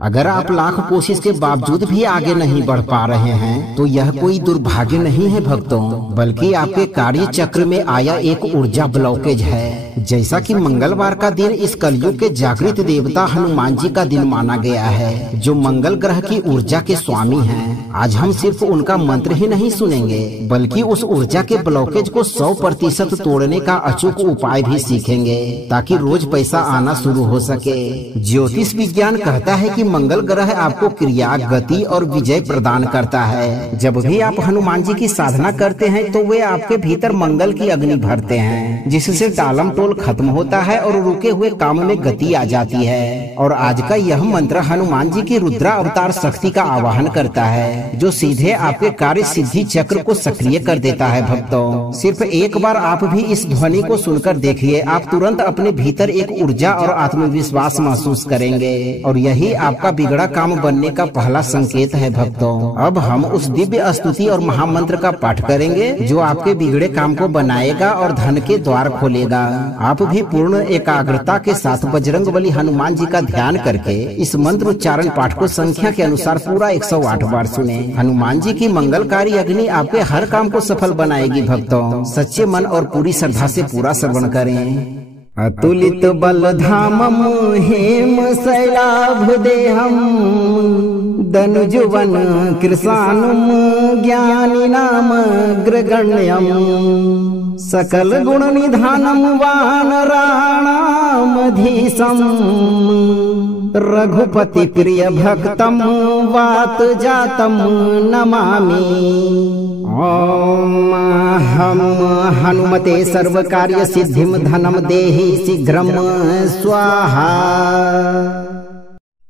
अगर आप लाख कोशिश के बावजूद भी आगे नहीं बढ़ पा रहे हैं तो यह कोई दुर्भाग्य नहीं है भक्तों, बल्कि आपके कार्य चक्र में आया एक ऊर्जा ब्लॉकेज है। जैसा कि मंगलवार का दिन इस कलयुग के जागृत देवता हनुमान जी का दिन माना गया है, जो मंगल ग्रह की ऊर्जा के स्वामी हैं। आज हम सिर्फ उनका मंत्र ही नहीं सुनेंगे, बल्कि उस ऊर्जा के ब्लॉकेज को 100% तोड़ने का अचूक उपाय भी सीखेंगे, ताकि रोज पैसा आना शुरू हो सके। ज्योतिष विज्ञान कहता है कि मंगल ग्रह आपको क्रिया, गति और विजय प्रदान करता है। जब भी आप हनुमान जी की साधना करते हैं तो वे आपके भीतर मंगल की अग्नि भरते हैं, जिससे टालम टोल खत्म होता है और रुके हुए काम में गति आ जाती है। और आज का यह मंत्र हनुमान जी की रुद्रा अवतार शक्ति का आवाहन करता है, जो सीधे आपके कार्य सिद्धि चक्र को सक्रिय कर देता है। भक्तों, सिर्फ एक बार आप भी इस ध्वनि को सुनकर देखिए, आप तुरंत अपने भीतर एक ऊर्जा और आत्मविश्वास महसूस करेंगे, और यही आपका बिगड़ा काम बनने का पहला संकेत है। भक्तों, अब हम उस दिव्य स्तुति और महामंत्र का पाठ करेंगे, जो आपके बिगड़े काम को बनाएगा और धन के द्वार खोलेगा। आप भी पूर्ण एकाग्रता के साथ बजरंगबली हनुमान जी का ध्यान करके इस मंत्र उच्चारण पाठ को संख्या के अनुसार पूरा 108 बार सुने। हनुमान जी की मंगलकारी अग्नि आपके हर काम को सफल बनाएगी। भक्तों, सच्चे मन और पूरी श्रद्धा से पूरा श्रवण करें। अतुलित बलधामम हेम शैलाभ देहम दनुजुवन कृशानुम ज्ञानी नाम ग्रगण्यम सकल गुण निधानम वानराणामधीशम रघुपति प्रिय भक्तम वात जातम नमामि। ओम हम हनुमते सर्व कार्य सिद्धिम धनम देहि शीघ्रम स्वाहा।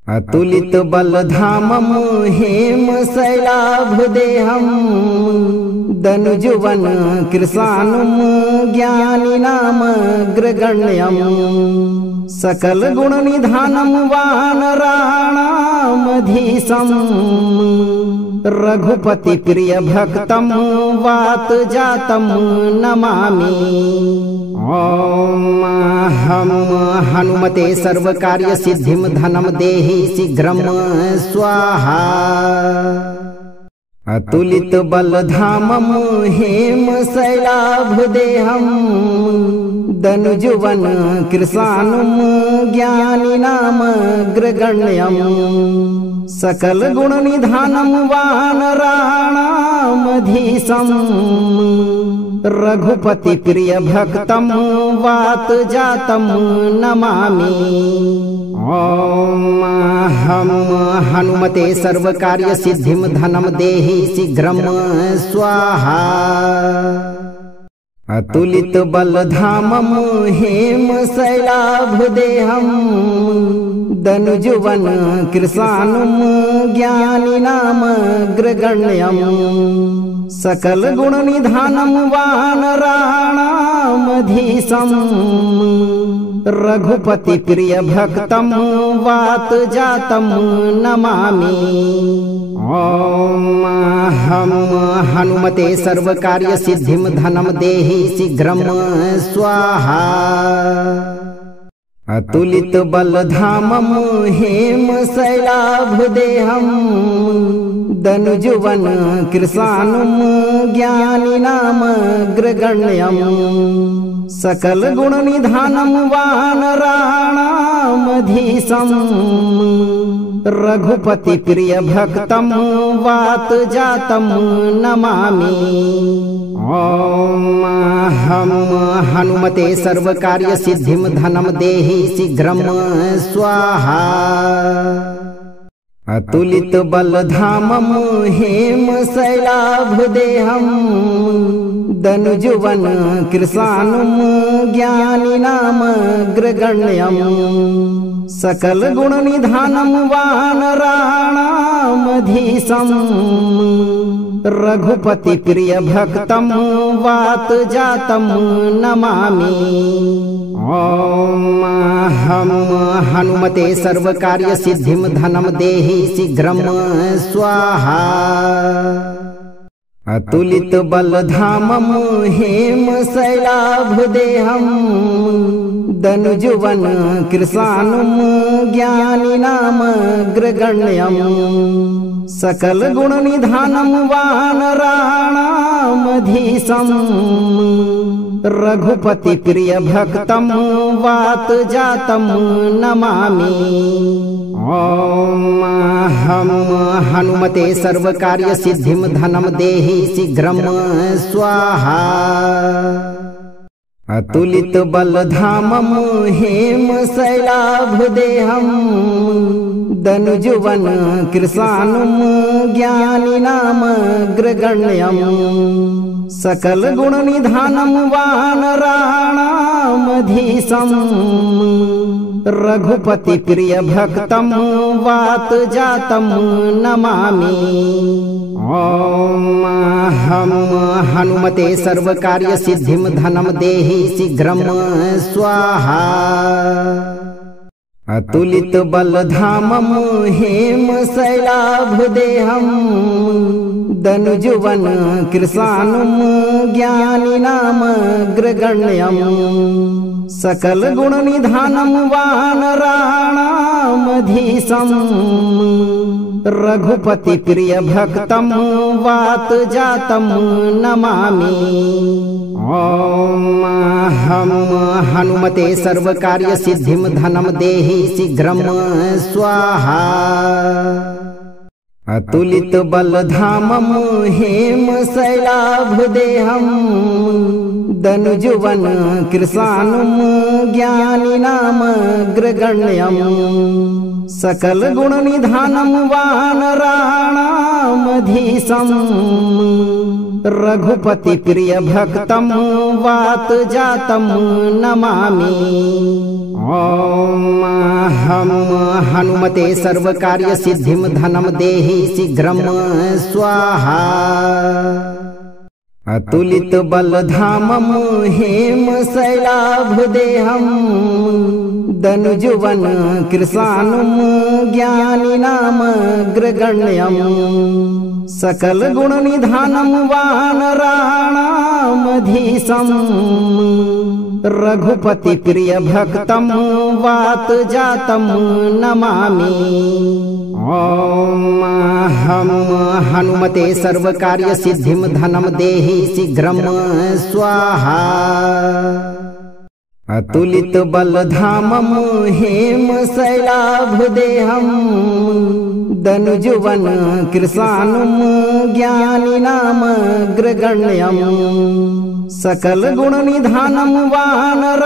अतुलित बलधामम हेम शैलाभ देहम दनुजुवन कृशानुम ज्ञानी नाम ग्रगण्यम सकल गुण निधानम वानराणामधीशम रघुपति प्रिय भक्तम वात जातम नमामि। ओम हम हनुमते सर्व कार्य सिद्धिम धनम देहि शीघ्रम स्वाहा। अतुलित बलधामम हेम शैलाभ देहम दनुजुवन कृशानुम ज्ञानी नाम ग्रगण्यम सकल गुण निधानम वानराणामधीशम रघुपति प्रिय भक्तम वात जातम नमामि। ओम हम हनुमते सर्व कार्य सिद्धिम धनम देहि शीघ्रम स्वाहा। अतुलित बलधामम हेम शैलाभ देहम दनुजुवन कृशानुम ज्ञानी नाम ग्रगण्यम सकल गुण निधानम वानराणामधीशम रघुपति प्रिय भक्तम वात जातम नमामि। ओम हम हनुमते सर्व कार्य सिद्धिम धनम देहि शीघ्रम स्वाहा। अतुलित बलधामम हेम शैलाभ देहम दनुजुवन कृशानुम ज्ञानी नाम ग्रगण्यम सकल गुण निधानम वानराणामधीशम रघुपति प्रिय भक्तम वात जातम नमामि। ओम हम हनुमते सर्व कार्य सिद्धिम धनम देहि शीघ्रम स्वाहा। अतुलित बलधामम हेम शैलाभ देहम दनुजुवन कृशानुम ज्ञानी नाम ग्रगण्यम सकल गुण निधानम वानराणामधीशम रघुपति प्रिय भक्तम वात जातम नमामि। ओम हम हनुमते सर्व कार्य सिद्धिम धनम देहि शीघ्रम स्वाहा। अतुलित बलधामं हेम शैलाभदेहं दनुजुवन कृशानुं ज्ञानिनामग्रगण्यं सकल गुण निधानं वानराणामधीशं रघुपति प्रिय भक्तं वात जातं नमामि। ओम हम हनुमते सर्वकार्य सिद्धिं धनं देहि शीघ्रं स्वाहा। अतुलित बलधामं हेम शैलाभदेहं दनुजुवन कृशानुं ज्ञानिनामग्रगण्यं सकल गुण निधानं वानराणामधीशं रघुपति प्रिय भक्तं वात जातं नमामि। ओम हम हनुमते सर्वकार्य सिद्धिं धनं देहि शीघ्रं स्वाहा। अतुलित बलधामं हेम शैलाभदेहं दनुजुवन कृशानुं ज्ञानिनामग्रगण्यं सकल गुण निधानं वानराणामधीशं रघुपति प्रिय भक्तं वात जातं नमामि। ओम हम हनुमते सर्वकार्य सिद्धिं धनं देहि शीघ्रं स्वाहा। अतुलित बलधामं हेम शैलाभदेहं दनुजुवन कृशानुं ज्ञानिनामग्रगण्यं सकल गुण निधानं वानराणामधीशं रघुपति प्रिय भक्तं वात जातं नमामि। ओम हम हनुमते सर्वकार्य सिद्धिं धनं देहि शीघ्रं स्वाहा। अतुलित बलधामं हेम शैलाभदेहं दनुजुवन कृशानुं ज्ञानिनामग्रगण्यं सकल गुण निधानं वानराणामधीशं रघुपति प्रिय भक्तं वात जातं नमामि। ओम हम हनुमते सर्वकार्य सिद्धिं धनं देहि शीघ्रं स्वाहा। अतुलित बलधामं हेम शैलाभदेहं दनुजुवन कृशानुं ज्ञानिनामग्रगण्यं सकल गुण निधानं वानराणामधीशं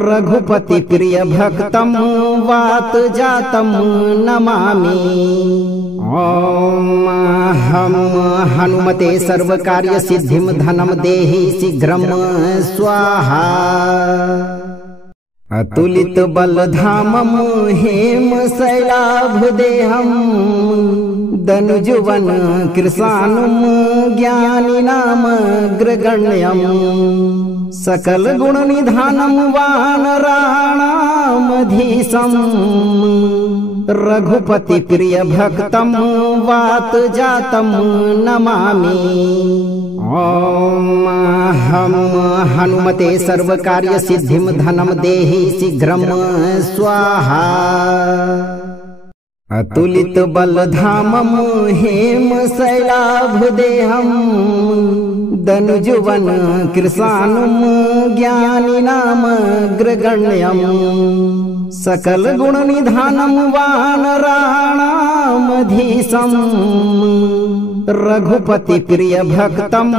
रघुपति प्रिय भक्तं वात जातं नमामि। ओम हम हनुमते सर्वकार्य सिद्धिं धनं देहि शीघ्रं स्वाहा। अतुलित बलधामं हेम शैलाभदेहं दनुजुवन कृशानुं ज्ञानिनामग्रगण्यं सकल गुण निधानं वानराणामधीशं रघुपति प्रिय भक्तं वात जातं नमामि। ओम हम हनुमते सर्वकार्य सिद्धिं धनं देहि शीघ्रं स्वाहा। अतुलित बलधामं हेम शैलाभदेहं दनुजुवन कृशानुं ज्ञानिनामग्रगण्यं सकल गुण निधानं वानराणामधीशं रघुपति प्रिय भक्तं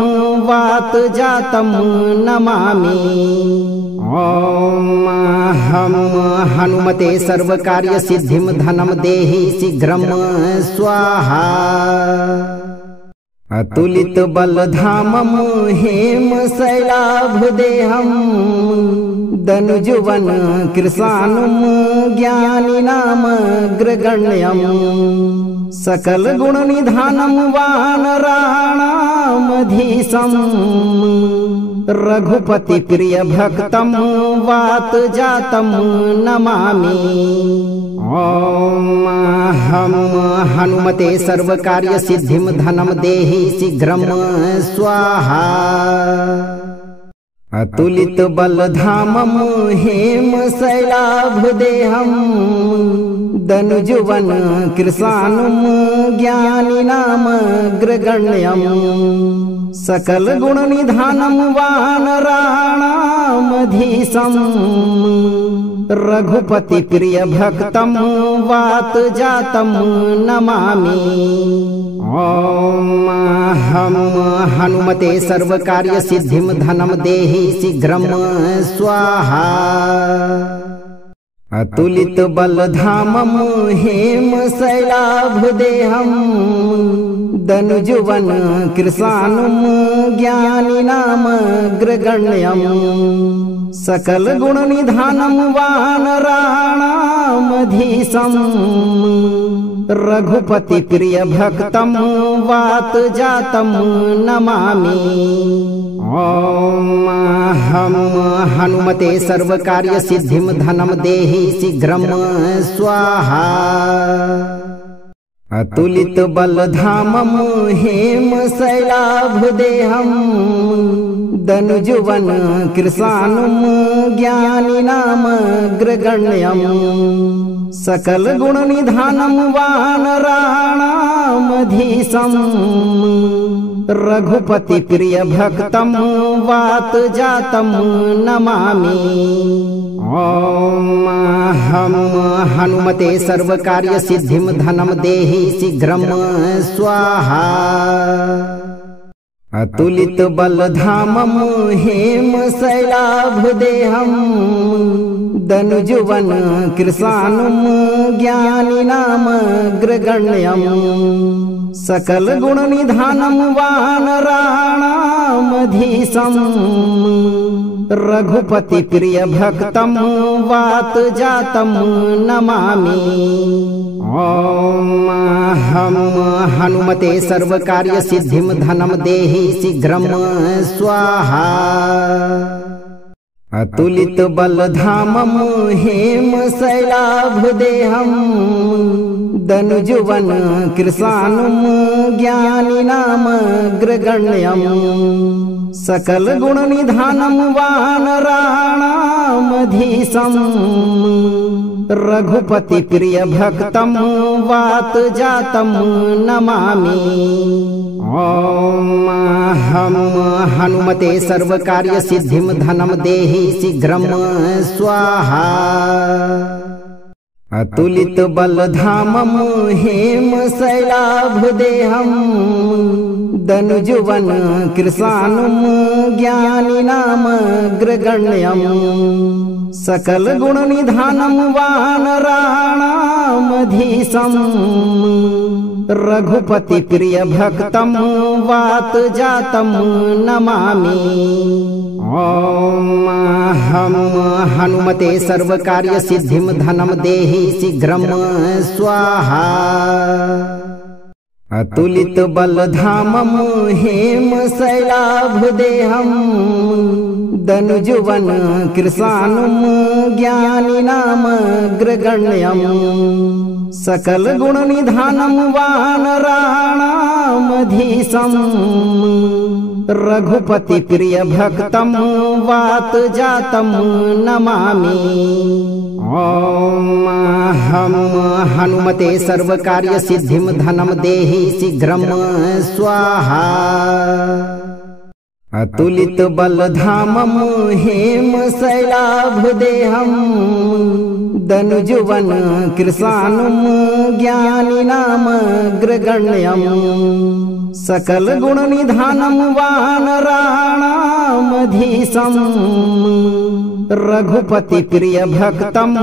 वात जातं नमामि। ओम हम हनुमते सर्वकार्य सिद्धिं धनं देहि शीघ्रं स्वाहा। अतुलित बलधामं हेम शैलाभदेहं दनुजुवन कृशानुं ज्ञानिनामग्रगण्यं सकल गुण निधानं वानराणामधीशं रघुपति प्रिय भक्तं वात जातं नमामि। ॐ हम हनुमते सर्वकार्य सिद्धिं धनं देहि शीघ्रं स्वाहा। अतुलित बलधामं हेम शैलाभदेहं दनुजुवन कृशानुं ज्ञानिनामग्रगण्यं सकल गुण निधानं वानराणामधीशं रघुपति प्रिय भक्तं वात जातं नमामि। ॐ हम हनुमते सर्वकार्य सिद्धिं धनं देहि शीघ्रं स्वाहा। अतुलित बलधामं हेम शैलाभदेहं दनुजुवन कृशानुं ज्ञानिनामग्रगण्यं सकल गुण निधानं वानराणामधीशं रघुपति प्रिय भक्तं वात जातं नमामि। ॐ हम हनुमते सर्वकार्य सिद्धिं धनं देहि शीघ्रं स्वाहा। अतुलित बलधामं हेम शैलाभदेहं दनुजुवन कृशानुं ज्ञानिनामग्रगण्यं सकल गुण निधानं वानराणामधीशं रघुपति प्रिय भक्तं वात जातं नमामि। ॐ हम हनुमते सर्वकार्य सिद्धिं धनं देहि शीघ्रं स्वाहा। अतुलित बलधामं हेम शैलाभदेहं दनुजुवन कृशानुं ज्ञानिनामग्रगण्यं सकल गुण निधानं वानराणामधीशं रघुपति प्रिय भक्तं वात जातं नमामि। ॐ हम हनुमते सर्वकार्य सिद्धिं धनं देहि शीघ्रं स्वाहा। अतुलित बलधामं हेम शैलाभदेहं दनुजुवन कृशानुं ज्ञानिनामग्रगण्यं सकल गुण निधानं वानराणामधीशं रघुपति प्रिय भक्तं वात जातं नमामि। ॐ हम हनुमते सर्वकार्य सिद्धिं धनं देहि शीघ्रं स्वाहा। अतुलित बलधामं हेम शैलाभदेहं दनुजुवन कृशानुं ज्ञानिनामग्रगण्यं सकल गुण निधानं वानराणामधीशं रघुपति प्रिय भक्तं वात जातं नमामि। ॐ हम हनुमते सर्वकार्य सिद्धिं धनं देहि शीघ्रं स्वाहा। अतुलित बलधामं हेम शैलाभदेहं दनुजुवन कृशानुं ज्ञानिनामग्रगण्यं सकल गुण निधानं वानराणामधीशं रघुपति प्रिय भक्तं वात जातं नमामि। ॐ हम हनुमते सर्वकार्य सिद्धिं धनं देहि शीघ्रं स्वाहा। अतुलित बलधामं हेम शैलाभदेहं दनुजुवन कृशानुं ज्ञानिनामग्रगण्यं सकल गुण निधानं वानराणामधीशं रघुपति प्रिय भक्तं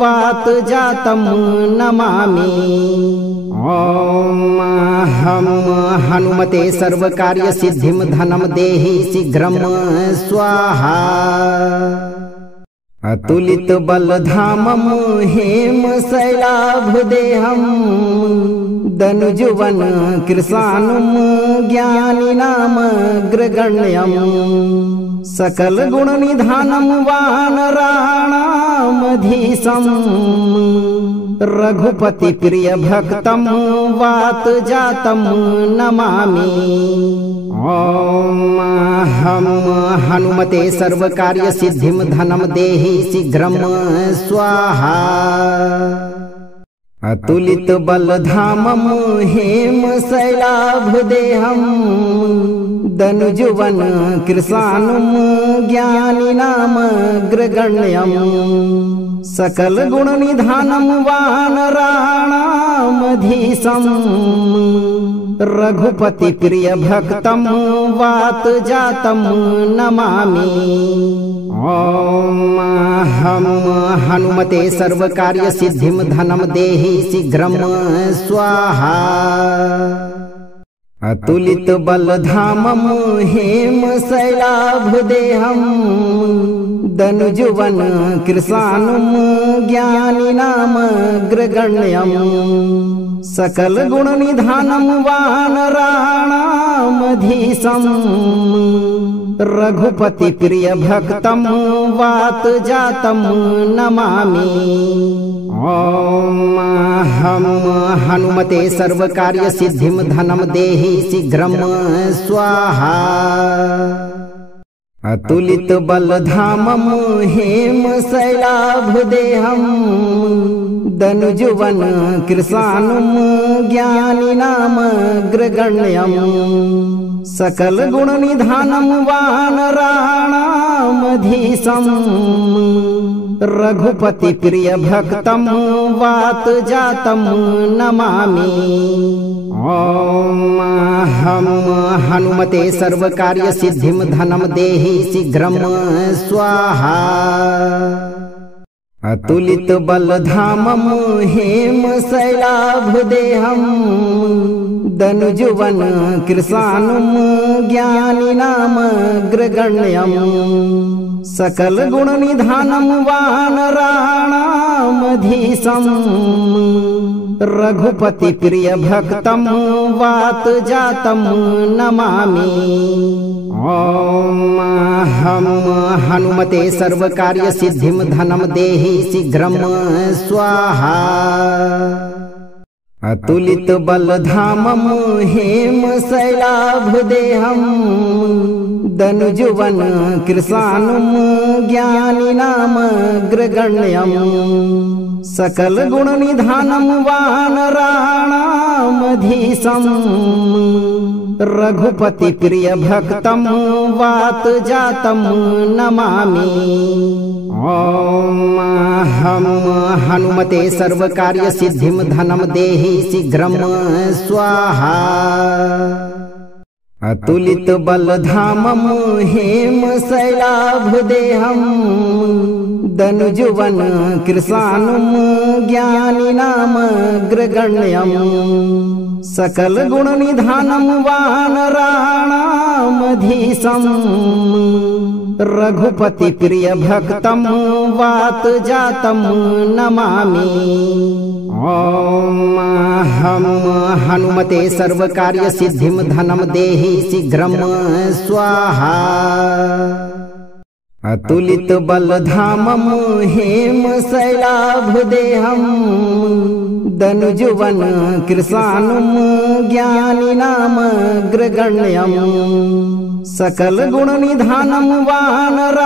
वात जातं नमामि। ॐ हम हनुमते सर्वकार्य सिद्धिं धनं देहि शीघ्रं स्वाहा। अतुलित बलधामं हेम शैलाभदेहं दनुजुवन कृशानुं ज्ञानिनामग्रगण्यं सकल गुण निधानं वानराणामधीशं रघुपति प्रिय भक्तं वात जातं नमामि। ओम हम हनुमते सर्वकार्य सिद्धिं धनं देहि शीघ्रं स्वाहा। अतुलित बलधामं हेम शैलाभदेहं दनुजुवन कृशानुं ज्ञानिनामग्रगण्यं सकल गुण निधानं वानराणामधीशं रघुपति प्रिय भक्तं वात जातं नमामि। ओम हम हनुमते सर्वकार्य सिद्धिं धनं देहि शीघ्रं स्वाहा। अतुलित बलधामं हेम शैलाभदेहं दनुजुवन कृशानुं ज्ञानिनामग्रगण्यं सकल गुण निधानं वानराणामधीशं रघुपति प्रिय भक्तं वात जातं नमामि। ओम हम हनुमते सर्वकार्य सिद्धिं धनं देहि शीघ्रं स्वाहा। अतुलित बलधामं हेम शैलाभदेहं दनुजुवन कृशानुं ज्ञानिनामग्रगण्यं सकल गुण निधानं वानराणामधीशं रघुपति प्रिय भक्तं वात जातं नमामि। ओम हम हनुमते सर्वकार्य सिद्धिं धनं देहि शीघ्रं स्वाहा। अतुलित बलधामं हेम शैलाभदेहं दनुजुवन कृशानुं ज्ञानिनामग्रगण्यं सकल गुण निधानं वानराणामधीशं रघुपति प्रिय भक्तं वात जातं नमामि। ओम हम हनुमते सर्वकार्य सिद्धिं धनं देहि शीघ्रं स्वाहा। अतुलित बलधामं हेम शैलाभदेहं दनुजुवन कृशानुं ज्ञानिनामग्रगण्यं सकल गुण निधानं वानराणामधीशं रघुपति प्रिय भक्तं वात जातं नमामि। ओम हम हनुमते सर्वकार्य सिद्धिं धनं देहि शीघ्रं स्वाहा। अतुलित बलधामं हेम शैलाभदेहं दनुजुवन कृशानुं ज्ञानिनामग्रगण्यं सकल गुण निधानं वानराणामधीशं रघुपति प्रिय भक्तं वात जातं नमामि। ओम हम हनुमते सर्वकार्य सिद्धिं धनं देहि शीघ्रं स्वाहा। अतुलित बलधामं हेम शैलाभदेहं दनुजुवन कृशानुं ज्ञानिनामग्रगण्यं सकल गुण निधानं वानराणामधीशं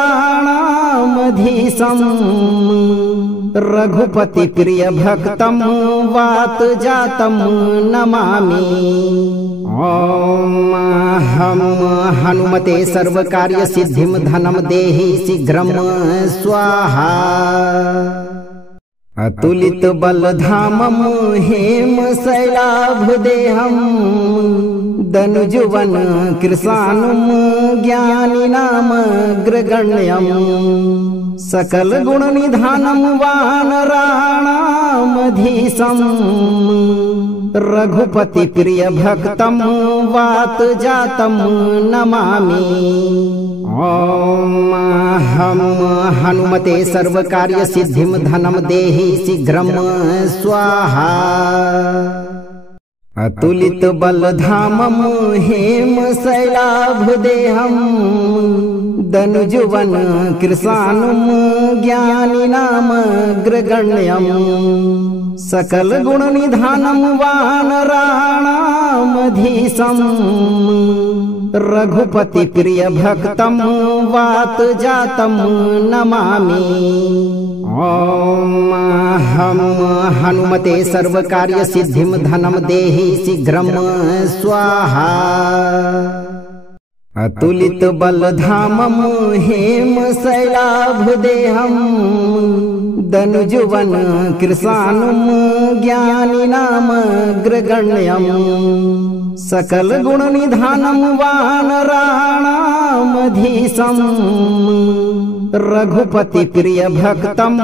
रघुपति प्रिय भक्तं वात जातं नमामि। ओम हम हनुमते सर्वकार्य सिद्धिं धनं देहि शीघ्रं स्वाहा। अतुलित बलधामं हेम शैलाभदेहं दनुजुवन कृशानुं ज्ञानिनामग्रगण्यं सकल गुण निधानं वानराणामधीशं रघुपति प्रिय भक्तम वात जातम नमामि। ओम हम हनुमते सर्व कार्य सिद्धिम धनम देहि शीघ्रम स्वाहा। अतुलित बलधामम हेम शैलाभदेहम दनुजुवन कृशानुम ज्ञानिनाम ग्रगण्यम। सकल गुण निधानम वानराणामधीशम रघुपति प्रिय भक्तम वात जातम नमामि। ओम हम हनुमते सर्व कार्य सिद्धिम धनम देहि शीघ्रम स्वाहा। अतुलित बलधामम हेम शैलाभदेहम दनुजुवन कृशानुम ज्ञानिनाम ग्रगण्यम। सकल गुण निधानम वानराणामधीशम रघुपति प्रिय भक्तम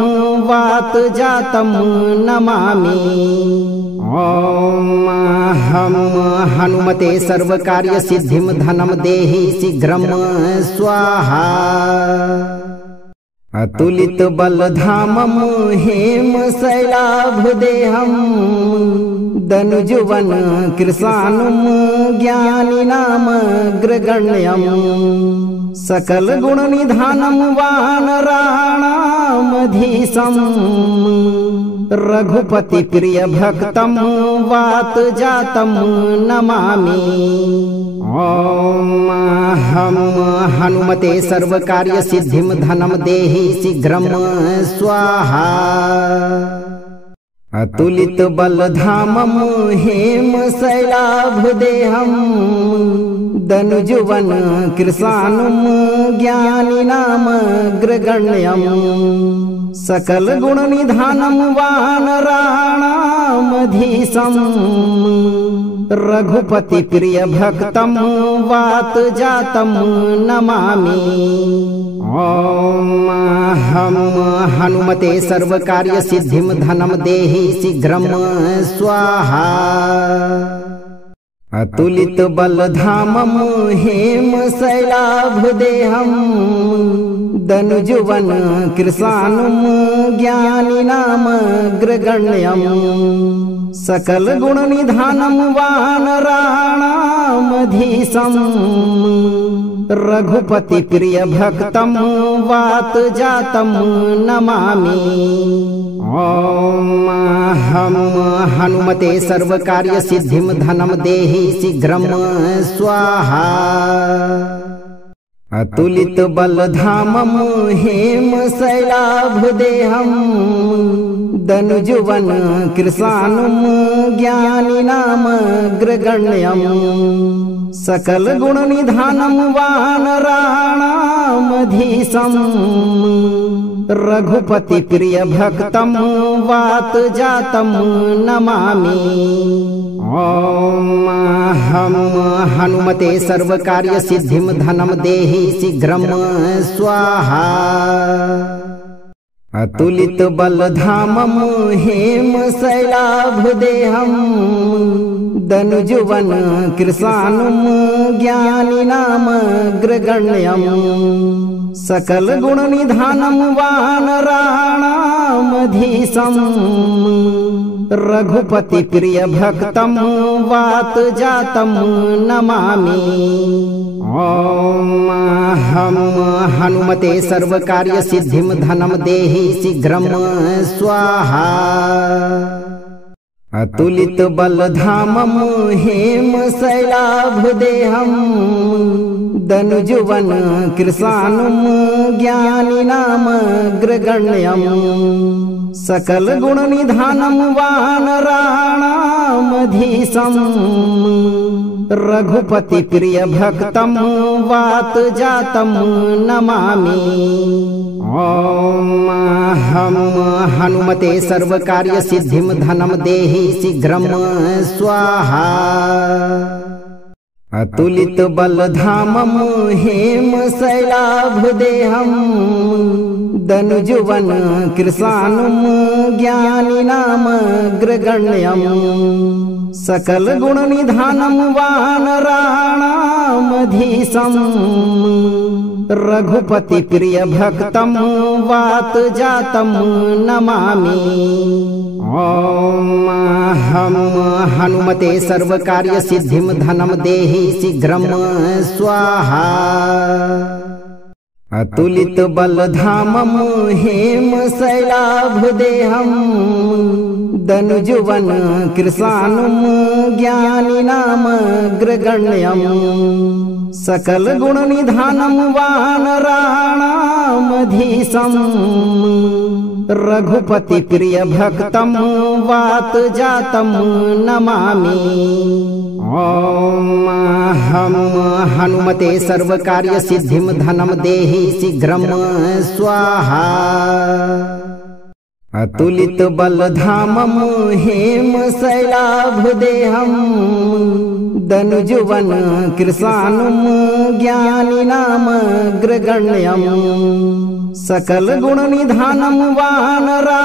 वात जातम नमामि। ओम हम हनुमते सर्व कार्य सिद्धिम धनम देहि शीघ्रम स्वाहा। अतुलित बलधामम हेम शैलाभदेहम दनुजुवन कृशानुम ज्ञानिनाम ग्रगण्यम। सकल गुण निधानम वानराणामधीशम रघुपति प्रिय भक्तम वात जातम नमामि। ओम हम हनुमते सर्व कार्य सिद्धिम धनम देहि शीघ्रम स्वाहा। अतुलित बलधामम हेम शैलाभदेहम दनुजुवन कृशानुम ज्ञानिनाम ग्रगण्यम। सकल गुण निधानम वानराणामधीशम रघुपति प्रिय भक्तम वात जातम नमामि। ओम हम हनुमते सर्व कार्य सिद्धिम धनम देहि शीघ्रम स्वाहा। अतुलित बलधामम हेम शैलाभदेहम दनुजुवन कृशानुम ज्ञानिनाम ग्रगण्यम। सकल गुण निधानम वानराणामधीशम रघुपति प्रिय भक्तम वात जातम नमामि। ओम हम हनुमते सर्व कार्य सिद्धिम धनम देहि शीघ्रम स्वाहा। अतुलित बलधामम हेम शैलाभदेहम दनुजुवन कृशानुम ज्ञानिनाम ग्रगण्यम। सकल गुण निधानम वानराणामधीशम रघुपति प्रिय भक्तम वात जातम नमामि। ओम हम हनुमते सर्व कार्य सिद्धिम धनम देहि शीघ्रम स्वाहा। अतुलित बलधामम हेम शैलाभदेहम दनुजुवन कृशानुम ज्ञानिनाम ग्रगण्यम। सकल गुण निधानम वानराणामधीशम रघुपति प्रिय भक्तम वात जातम नमामि। ओम हम हनुमते सर्व कार्य सिद्धिम धनम देहि शीघ्रम स्वाहा। अतुलित बलधामम हेम शैलाभदेहम दनुजुवन कृशानुम ज्ञानिनाम ग्रगण्यम। सकल गुण निधानम वानराणामधीशम रघुपति प्रिय भक्तम वात जातम नमामि। ओम हम हनुमते सर्व कार्य सिद्धिम धनम देहि शीघ्रम स्वाहा। अतुलित बलधामम हेम शैलाभदेहम दनुजुवन कृशानुम ज्ञानिनाम ग्रगण्यम। सकल गुण निधानम वानराणामधीशम् रघुपति प्रिय भक्तम वात जातम नमामि। ओम हम हनुमते सर्व कार्य सिद्धिम धनम देहि शीघ्रम स्वाहा। अतुलित बलधामम हेम शैलाभदेहम दनुजुवन कृशानुम ज्ञानिनाम ग्रगण्यम। सकल गुण निधानम वानराणामधीशम् रघुपति प्रिय भक्तम वात जातम नमामि। ओम हम हनुमते सर्व कार्य सिद्धिम धनम देहि शीघ्रम स्वाहा। अतुलित बलधामम हेम शैलाभदेहम दनुजुवन कृशानुम ज्ञानिनाम ग्रगण्यम। सकल गुण निधानम वानराणामधीशम्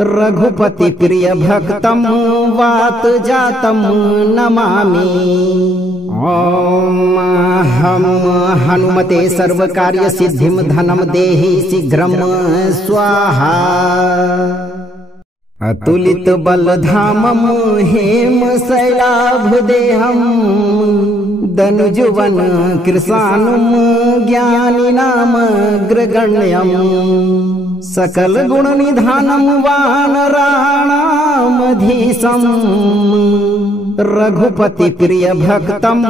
रघुपति प्रिय भक्तम वात जातम नमामि। ओम हम हनुमते सर्व कार्य सिद्धिम धनम देहि शीघ्रम स्वाहा। अतुलित बलधामम हेम शैलाभदेहम दनुजुवन कृशानुम ज्ञानिनाम ग्रगण्यम। सकल गुण निधानम वानराणामधीशम् रघुपति प्रिय भक्तम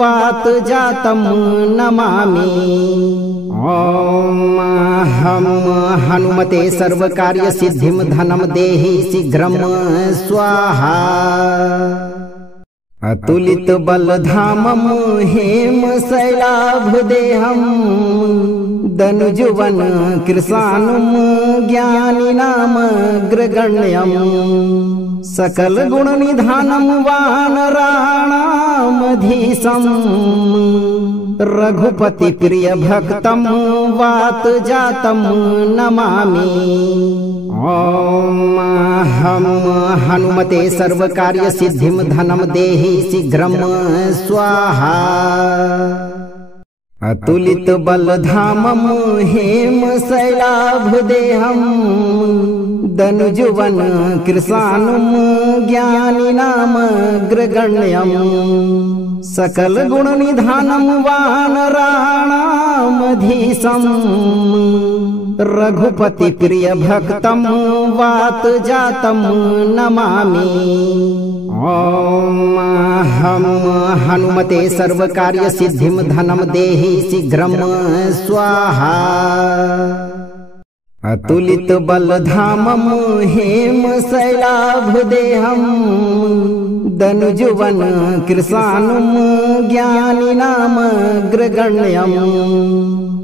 वात जातम नमामि। ओम हम हनुमते सर्व कार्य सिद्धिम धनम देहि शीघ्रम स्वाहा। अतुलित बलधामम हेम शैलाभदेहम दनुजुवन कृशानुम ज्ञानिनाम ग्रगण्यम। सकल गुण निधानम वानराणामधीशम् रघुपति प्रिय भक्तम वात जातम नमामि। ओम हम हनुमते सर्व कार्य सिद्धिम धनम देहि शीघ्रम स्वाहा। अतुलित बलधामम हेम शैलाभदेहम दनुजुवन कृशानुम ज्ञानिनाम ग्रगण्यम। सकल गुण निधानम वानराणामधीशम् रघुपति प्रिय भक्तम वात जातम नमामि। ओम हम हनुमते सर्व कार्य सिद्धिम धनम देहि शीघ्रम स्वाहा। अतुलित बलधामम हेम शैलाभदेहम दनुजुवन कृशानुम ज्ञानिनाम ग्रगण्यम।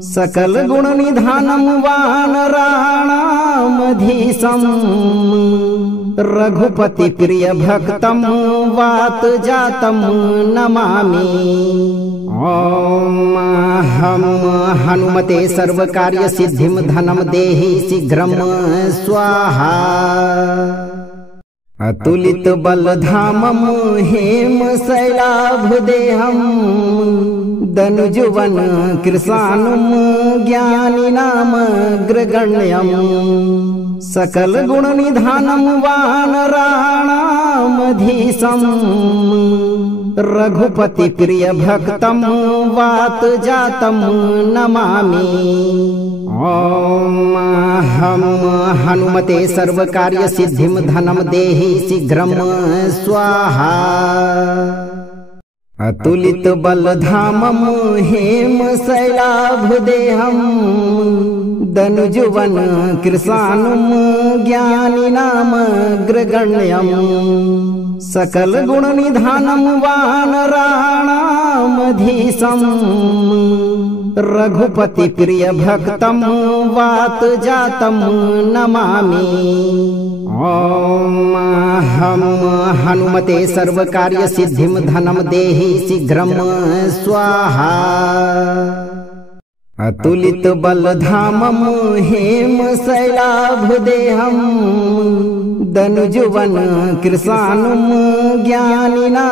सकल गुण निधानम वानराणामधीशम् रघुपति प्रिय भक्तम वात जातम नमामि। ओम हम हनुमते सर्व कार्य सिद्धिम धनम देहि शीघ्रम स्वाहा। अतुलित बलधामम हेम शैलाभदेहम दनुजुवन कृशानुम ज्ञानिनाम ग्रगण्यम। सकल गुण निधानम वानराणामधीशम् रघुपति प्रिय भक्तम वात जातम नमामि। ओम हम हनुमते सर्व कार्य सिद्धिम धनम देहि शीघ्रम स्वाहा। अतुलित बलधामम हेम शैलाभदेहम दनुजुवन कृशानुम ज्ञानिनाम ग्रगण्यम। सकल गुण निधानम वानराणामधीशम् रघुपति प्रिय भक्तम वात जातम नमामि। ओम हम हनुमते सर्व कार्य सिद्धिम धनम देहि शीघ्रम स्वाहा। अतुलित बलधामं हेम शैलाभदेहं दनुजुवन कृशानुं ज्ञानिनामग्रगण्यं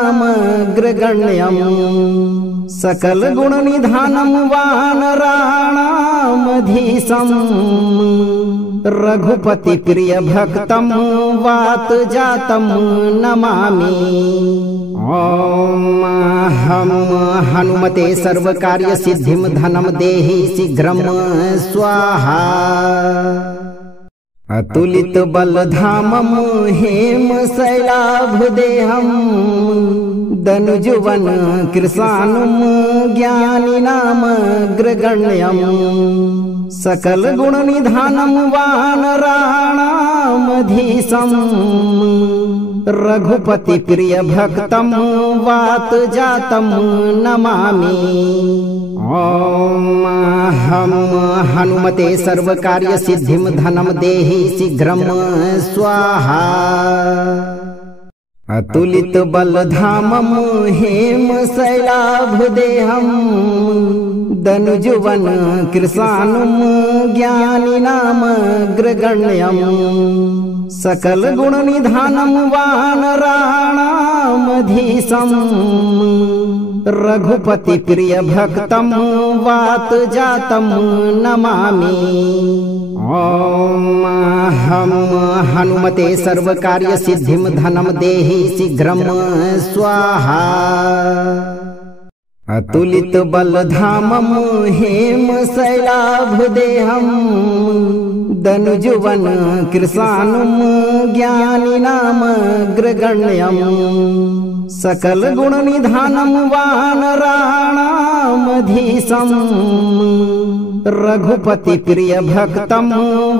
सकल गुण निधानं वानराणामधीशं रघुपति प्रिय भक्तं वात जातं नमामि। ओम हम हनुमते सर्वकार्य सिद्धिं धनं देहि शीघ्रं स्वाहा। अतुलित बलधामं हेम शैलाभदेहं दनुजुवन कृशानुं ज्ञानिनामग्रगण्यं सकल गुण निधानं वानराणामधीशं रघुपति प्रिय भक्तं वात जातं नमामि। ओम हम हनुमते सर्वकार्य सिद्धिं धनं देहि शीघ्रं स्वाहा। अतुलित बलधामं हेम शैलाभदेहं दनुजुवन कृशानुं ज्ञानिनामग्रगण्यं सकल गुण निधानं वानराणामधीशं रघुपति प्रिय भक्तं वात जातं नमामि। ओम हम हनुमते सर्वकार्य सिद्धिं धनं देहि शीघ्रं स्वाहा। अतुलित बलधामं हेम शैलाभदेहं दनुजुवन कृशानुं ज्ञानिनामग्रगण्यं सकल गुण निधानं वानराणामधीशं रघुपति प्रिय भक्तं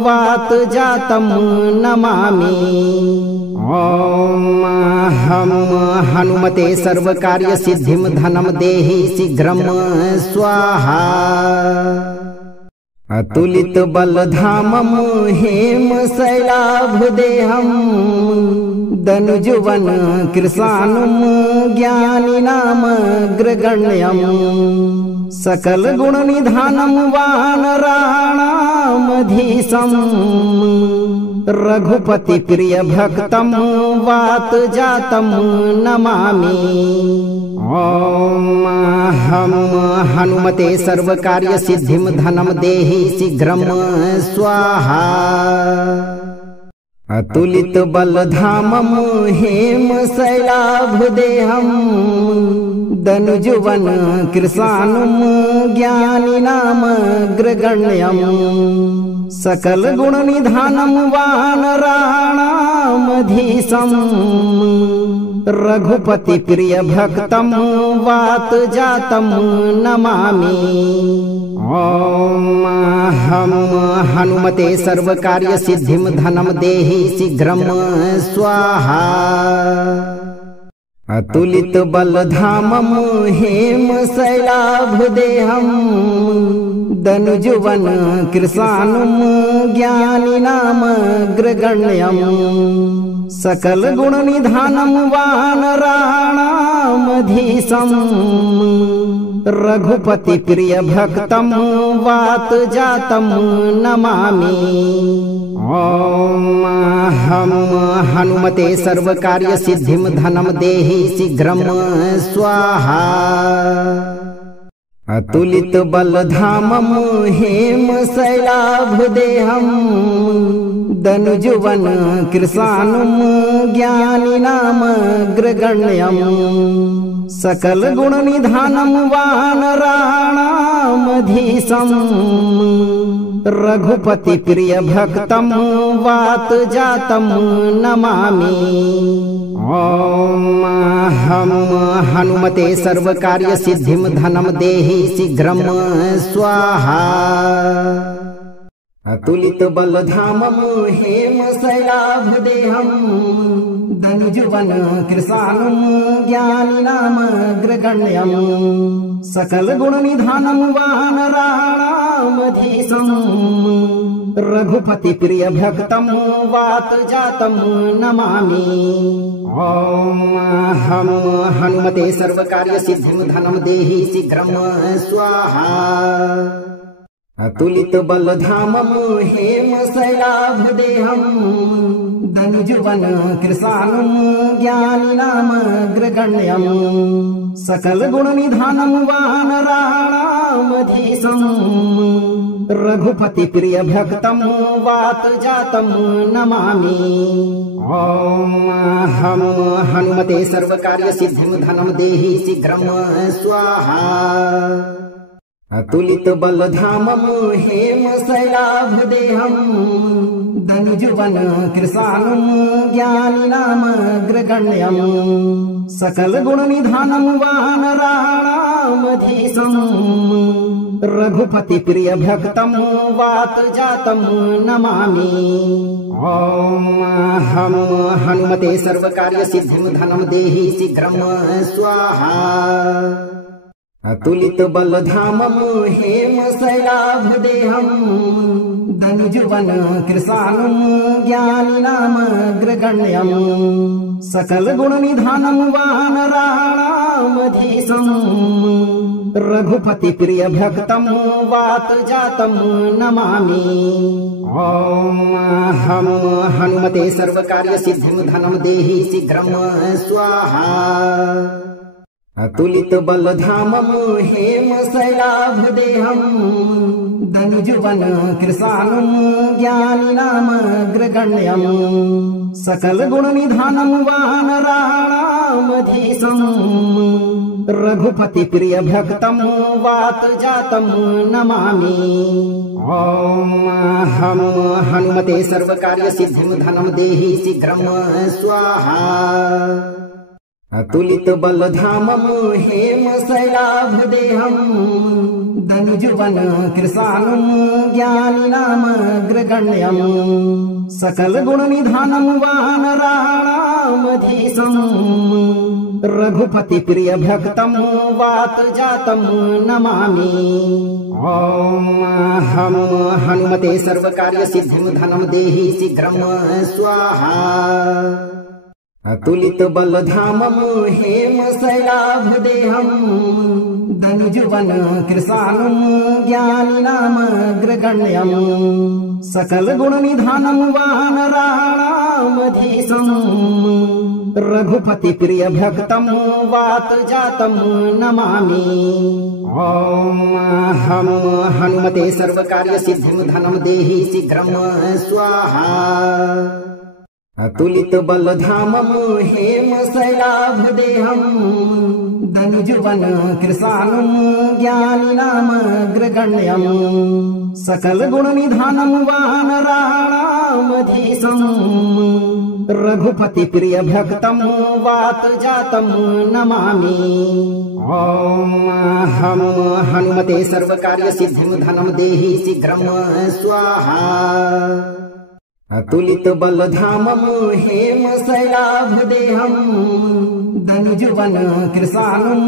वात जातं नमामि। ओम हम हनुमते सर्वकार्य सिद्धिं धनं देहि शीघ्रं स्वाहा। अतुलित बलधामं हेम शैलाभदेहं दनुजुवन कृशानुं ज्ञानिनामग्रगण्यं सकल गुण निधानं वानराणामधीशं रघुपति प्रिय भक्तं वात जातं नमामि। ओम हम हनुमते सर्वकार्य सिद्धिं धनं देहि शीघ्रं स्वाहा। अतुलित बलधामं हेम शैलाभदेहं दनुजुवन कृशानुं ज्ञानिनामग्रगण्यं सकल गुण निधानं वानराणामधीशं रघुपति प्रिय भक्तं वात जातं नमामि। ओम हम हनुमते सर्वकार्य सिद्धिं धनं देहि शीघ्रं स्वाहा। अतुलित बलधामं हेम शैलाभदेहं दनुजुवन कृशानुं ज्ञानिनामग्रगण्यं सकल गुण निधानं वानराणामधीशं रघुपति प्रिय भक्तं वात जातं नमामि। ओम हम हनुमते सर्वकार्य सिद्धिं धनं देहि शीघ्रं स्वाहा। अतुलित बलधामं हेम शैलाभदेहं दनुजुवन कृशानुं ज्ञानिनामग्रगण्यं सकल गुण निधानं वानराणामधीशं रघुपति प्रिय भक्तं वात जातं नमामि। ओम हम हनुमते सर्वकार्य सिद्धिं धनं देहि शीघ्रं स्वाहा। अतुलित बलधामं हेम शैलाभदेहं दनुजुवन कृशानुं ज्ञानिनामग्रगण्यं सकल गुण निधानं वानराणामधीशं रघुपति प्रिय भक्तं वात जातं नमामि। ओम हम हनुमते सर्वकार्य सिद्धिं धनं देहि शीघ्रं स्वाहा। अतुलित बलधामं हेम शैलाभदेहं धनुजुवन कृशानं ज्ञानिनामग्रगण्यं सकल गुण निधानं वानराणामधीशं रघुपति प्रिय भक्तं वात जातं नमामि। ओम हम हनुमते सर्वकार्य सिद्धिं धनं देहि शीघ्रं स्वाहा। अतुलित बलधामं हेम शैलाभदेहं धनुजुवन कृशानं ज्ञानिनामग्रगण्यं सकल गुण निधानं वानराणामधीशं रघुपति प्रिय भक्तं वात जातं नमामि। ओम हम हनुमते सर्वकार्य सिद्धिं धनं देहि शीघ्रं स्वाहा। अतुलित बलधामं हेम शैलाभदेहं धनुजुवन कृशानं ज्ञानिनामग्रगण्यं सकल गुण निधानं वानराणामधीशं रघुपति प्रिय भक्तं वात जातं नमामि। ओम हम हनुमते सर्वकार्य सिद्धिं धनं देहि शीघ्रं स्वाहा। अतुलित बलधामं हेम शैलाभदेहं धनुजुवन कृशानं ज्ञानिनामग्रगण्यं सकल गुण निधानं वानराणामधीशं रघुपति प्रिय भक्तं वात जातं नमामि। ओम हम हनुमते सर्वकार्य सिद्धिं धनं देहि शीघ्रं स्वाहा। अतुलित बलधामं हेम शैलाभदेहं धनुजुवन कृशानं ज्ञानिनामग्रगण्यं सकल गुण निधानं वानराणामधीशं रघुपति प्रिय भक्तं वात जातं नमामि। ओम हम हनुमते सर्वकार्य सिद्धिं धनं देहि शीघ्रं स्वाहा। अतुलित बलधामं हेम शैलाभदेहं धनुजुवन कृशानं ज्ञानिनामग्रगण्यं सकल गुण निधानं वानराणामधीशं रघुपति प्रिय भक्तं वात जातं नमामि। ओम हम हनुमते सर्वकार्य सिद्धिं धनं देहि शीघ्रं स्वाहा। अतुलित बलधामं हेम शैलाभदेहं धनुजुवन कृशानं ज्ञानिनामग्रगण्यं सकल गुण निधानं वानराणामधीशं रघुपति प्रिय भक्तं वात जातं नमामि। ओम हम हनुमते सर्वकार्य सिद्धिं धनं देहि शीघ्रं स्वाहा। अतुलित बलधामं हेम शैलाभदेहं धनुजुवन कृशानं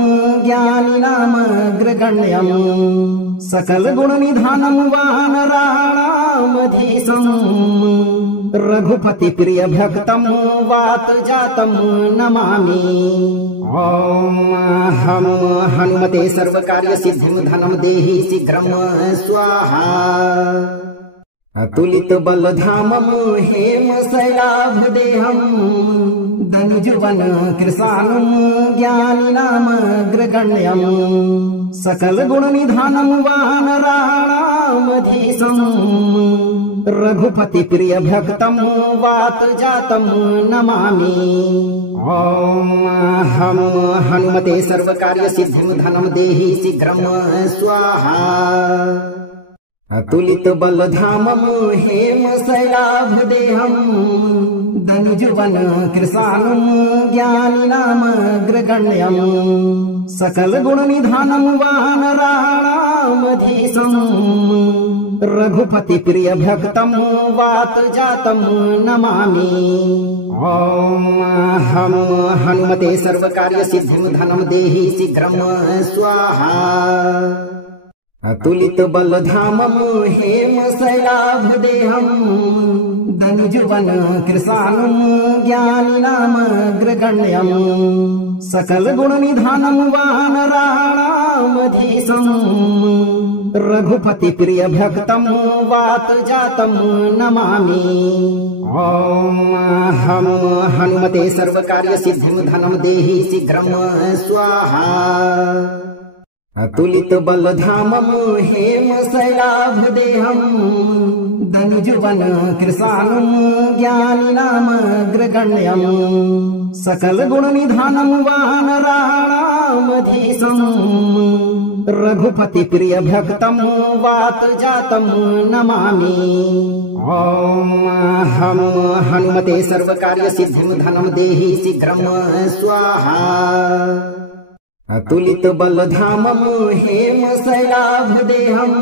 ज्ञानिनामग्रगण्यं सकल गुण निधानं वानराणामधीशं रघुपति प्रिय भक्तं वात जातं नमामि। ओम हम हनुमते सर्वकार्य सिद्धिं धनं देहि शीघ्रं स्वाहा। अतुलित बलधामं हेम शैलाभदेहं धनुजुवन कृशानं ज्ञानिनामग्रगण्यं सकल गुण निधानं वानराणामधीशं रघुपति प्रिय भक्तं वात जातं नमामि। ओम हम हनुमते सर्वकार्य सिद्धिं धनं देहि शीघ्रं स्वाहा। अतुलित बलधामं हेम शैलाभदेहं धनुजुवन कृशानं ज्ञानिनामग्रगण्यं सकल गुण निधानं वानराणामधीशं रघुपति प्रिय भक्तं वात जातं नमामि। ओम हम हनुमते सर्वकार्य सिद्धिं धनं देहि शीघ्रं स्वाहा। अतुलित बलधामं हेम शैलाभदेहं धनुजुवन कृशानं ज्ञानिनामग्रगण्यं सकल गुण निधानं वानराणामधीशं रघुपति प्रिय भक्तम वात जातम नमामि। ओम हम हनुमते सर्वकार्य सिद्धिं धनं देहि शीघ्रं स्वाहा। अतुलित बलधामं हेम शैलाभदेहं धनुजुवन कृशानं ज्ञानिनामग्रगण्यं सकल गुण निधानं वानराणामधीशं रघुपति प्रिय भक्तं वात जातं नमामि। ओम हम हनुमते सर्वकार्य सिद्धिं धनं देहि शीघ्रं स्वाहा। अतुलित बलधामं हेम शैलाभदेहं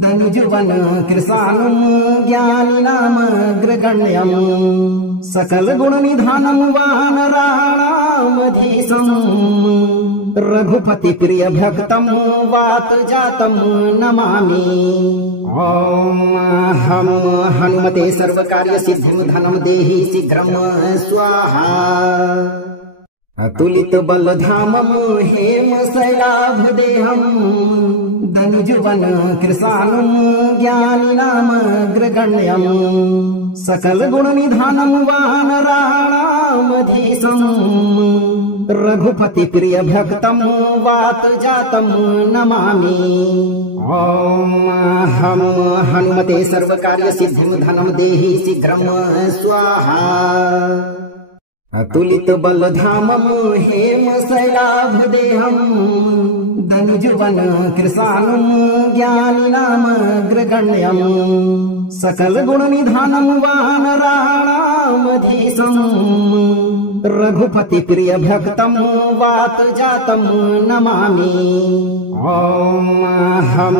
धनुजुवन कृशानं ज्ञानिनामग्रगण्यं सकल गुण निधानं वानराणामधीशं रघुपति प्रिय भक्तं वात जातं नमामि। ओम हम हनुमते सर्वकार्य सिद्धिं धनं देहि शीघ्रं स्वाहा। अतुलित बलधामं हेम शैलाभदेहं धनुजुवन कृशानं ज्ञानिनामग्रगण्यं सकल गुण निधानं वानराणामधीशं रघुपति प्रिय भक्तं वात जातं नमामि। ओम हम हनुमते सर्वकार्य सिद्धिं धनं देहि शीघ्रं स्वाहा। अतुलित बलधामं हेम शैलाभदेहं धनुजुवन कृशानं ज्ञानिनामग्रगण्यं सकल गुण निधानं वानराणामधीशं रघुपति प्रिय भक्तं वात जातं नमामि। ओम हम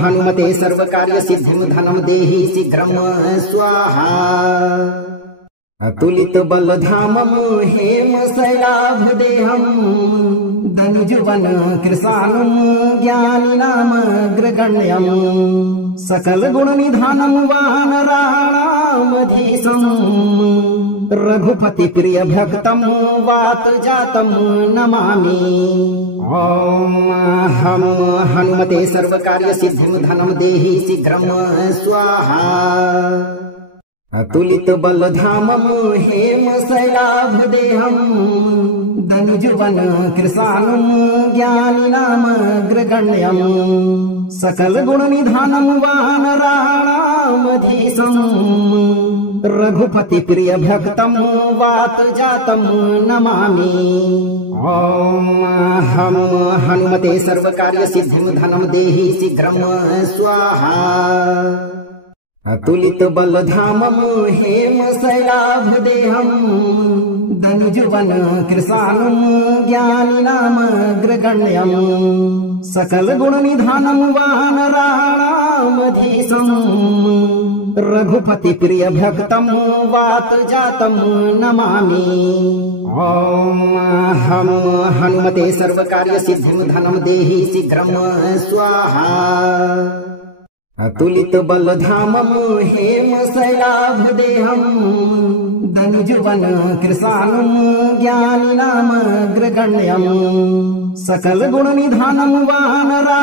हनुमते सर्वकार्य सिद्धिं धनं देहि शीघ्रं स्वाहा। अतुलित बलधामं हेम शैलाभदेहं धनुजुवन कृशानं ज्ञानिनामग्रगण्यं सकल गुण निधानं वानराणामधीशं रघुपति प्रिय भक्तं वात जातं नमामि। ओम हम हनुमते सर्वकार्य सिद्धिं धनं देहि शीघ्रं स्वाहा। अतुलित बलधामं हेम शैलाभदेहं धनुजुवन कृशानं ज्ञानिनामग्रगण्यं सकल गुण निधानं वानराणामधीशं रघुपति प्रिय भक्तं वात जातं नमामि। ओम हम हनुमते सर्वकार्य सिद्धिं धनं देहि शीघ्रं स्वाहा। अतुलित बलधामं हेम शैलाभदेहं धनुजुवन कृशानं ज्ञानिनामग्रगण्यं सकल गुण निधानं वानराणामधीशं रघुपति प्रिय भक्तं वात जातं नमामि। ओम हम हनुमते सर्वकार्य सिद्धिं धनं देहि शीघ्रं स्वाहा। अतुलित बलधामं हेम शैलाभदेहं धनुजुवन कृशानं ज्ञानिनामग्रगण्यं सकल गुण निधानं वानराणामधीशं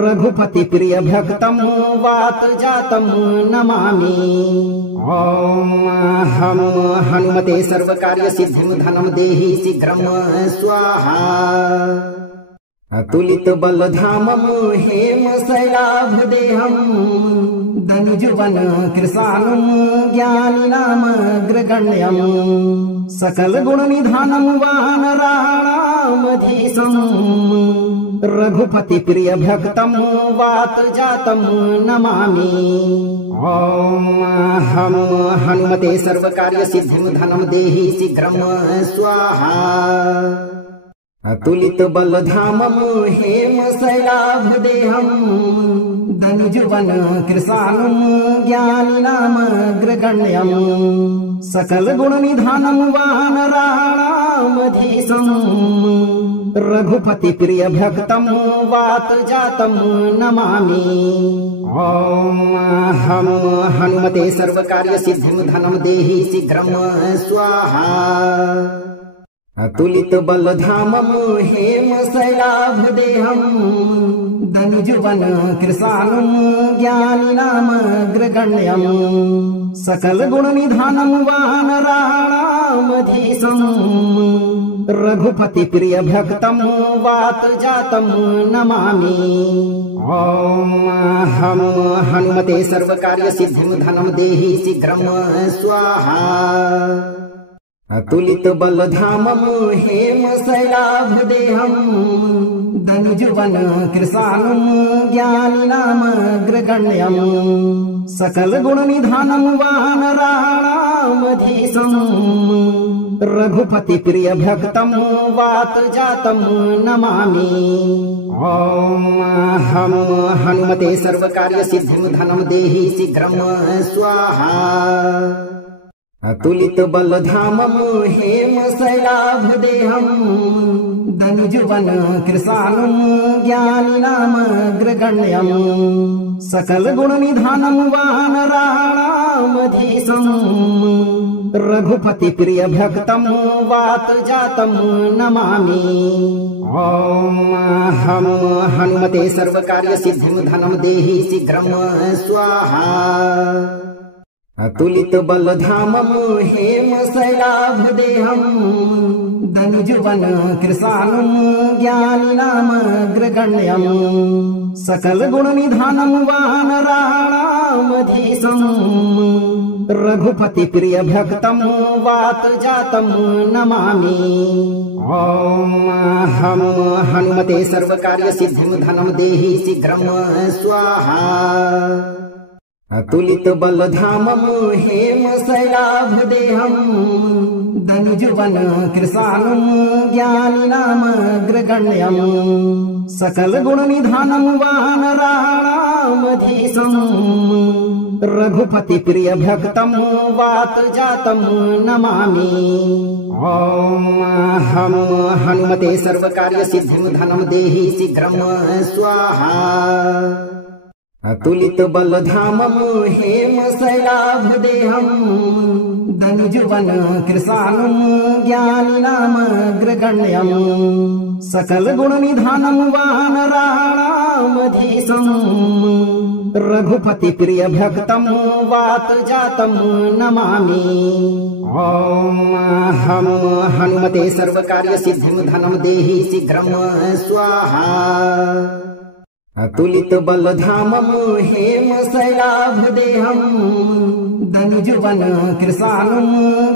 रघुपति प्रिय भक्तं वात जातं नमामि। ओम हम हनुमते सर्वकार्य सिद्धिं धनं देहि शीघ्रं स्वाहा। अतुलित बलधामं हेम शैलाभदेहं धनुजुवन कृशानं ज्ञानिनामग्रगण्यं सकल गुण निधानं वानराणामधीशं रघुपति प्रिय भक्तं वात जातं नमामि। ओम हम हनुमते सर्वकार्य सिद्धिं धनं देहि शीघ्रं स्वाहा। अतुलित बलधामं हेम शैलाभदेहं धनुजुवन कृशानं ज्ञानिनामग्रगण्यं सकल गुण निधानं वानराणामधीशं रघुपति प्रिय भक्तं वात जातं नमामि। ओम हम हनुमते सर्वकार्य सिद्धिं धनं देहि शीघ्रं स्वाहा। अतुलित बलधामं हेम शैलाभदेहं धनुजुवन कृशानं ज्ञानिनामग्रगण्यं सकल गुण निधानं वानराणामधीशं रघुपति प्रिय भक्तं वात जातं नमामि। ओम हम हनुमते सर्वकार्य सिद्धिं धनं देहि शीघ्रं स्वाहा। अतुलित बलधामं हेम शैलाभदेहं धनुजुवन कृशानं ज्ञानिनामग्रगण्यं सकल गुण निधानं वानराणामधीशं रघुपति प्रिय भक्तं वात जातं नमामि। ओम हम हनुमते सर्वकार्य सिद्धिं धनं देहि शीघ्रं स्वाहा। अतुलित बलधामं हेम शैलाभदेहं धनुजुवन कृशानं ज्ञानिनामग्रगण्यं सकल गुण निधानं वानराणामधीशं रघुपति प्रिय भक्तं वात जातं नमामि। ओम हम हनुमते सर्वकार्य सिद्धिं धनं देहि शीघ्रं स्वाहा। अतुलित बलधामं हेम शैलाभदेहं धनुजुवन कृशानं ज्ञानिनामग्रगण्यं सकल गुण निधानं वानराणामधीशं रघुपति प्रिय भक्तं वात जातं नमामि। ओम हम हनुमते सर्वकार्य सिद्धिं धनं देहि शीघ्रं स्वाहा। अतुलित बलधामं हेम शैलाभदेहं धनुजुवन कृशानं ज्ञानिनामग्रगण्यं सकल गुण निधानं वानराणामधीशं रघुपति प्रिय भक्तं वात जातं नमामि। ओम हम हनुमते सर्वकार्य सिद्धिं धनं देहि शीघ्रं स्वाहा। अतुलित बलधामं हेम शैलाभदेहं धनुजुवन कृशानं ज्ञानिनामग्रगण्यं सकल गुण निधानं वानराणामधीशं रघुपति प्रिय भक्तं वात जातं नमामि। ओम हम हनुमते सर्वकार्य सिद्धिं धनं देहि शीघ्रं स्वाहा। अतुलित बलधामं हेम शैलाभदेहं धनुजुवन कृशानं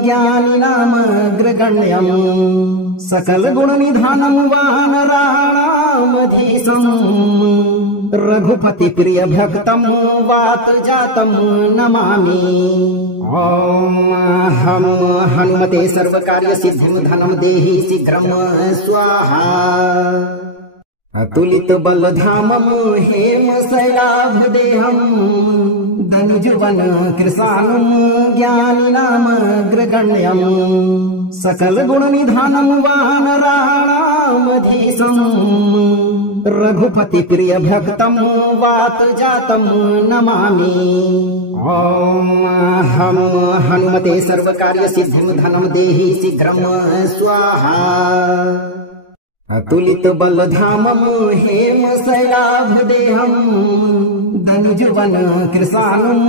ज्ञानिनामग्रगण्यं सकल गुण निधानं वानराणामधीशं रघुपति प्रिय भक्तं वात जातं नमामि। ओम हम हनुमते सर्वकार्य सिद्धिं धनं देहि शीघ्रं स्वाहा। अतुलित बलधामं हेम शैलाभदेहं धनुजुवन कृशानं ज्ञानिनामग्रगण्यं सकल गुण निधानं वानराणामधीशं रघुपति प्रिय भक्तं वात जातं नमामि। ओम हम हनुमते सर्वकार्य सिद्धिं धनं देहि शीघ्रं स्वाहा। अतुलित बलधामं हेम शैलाभदेहं धनुजुवन कृशानं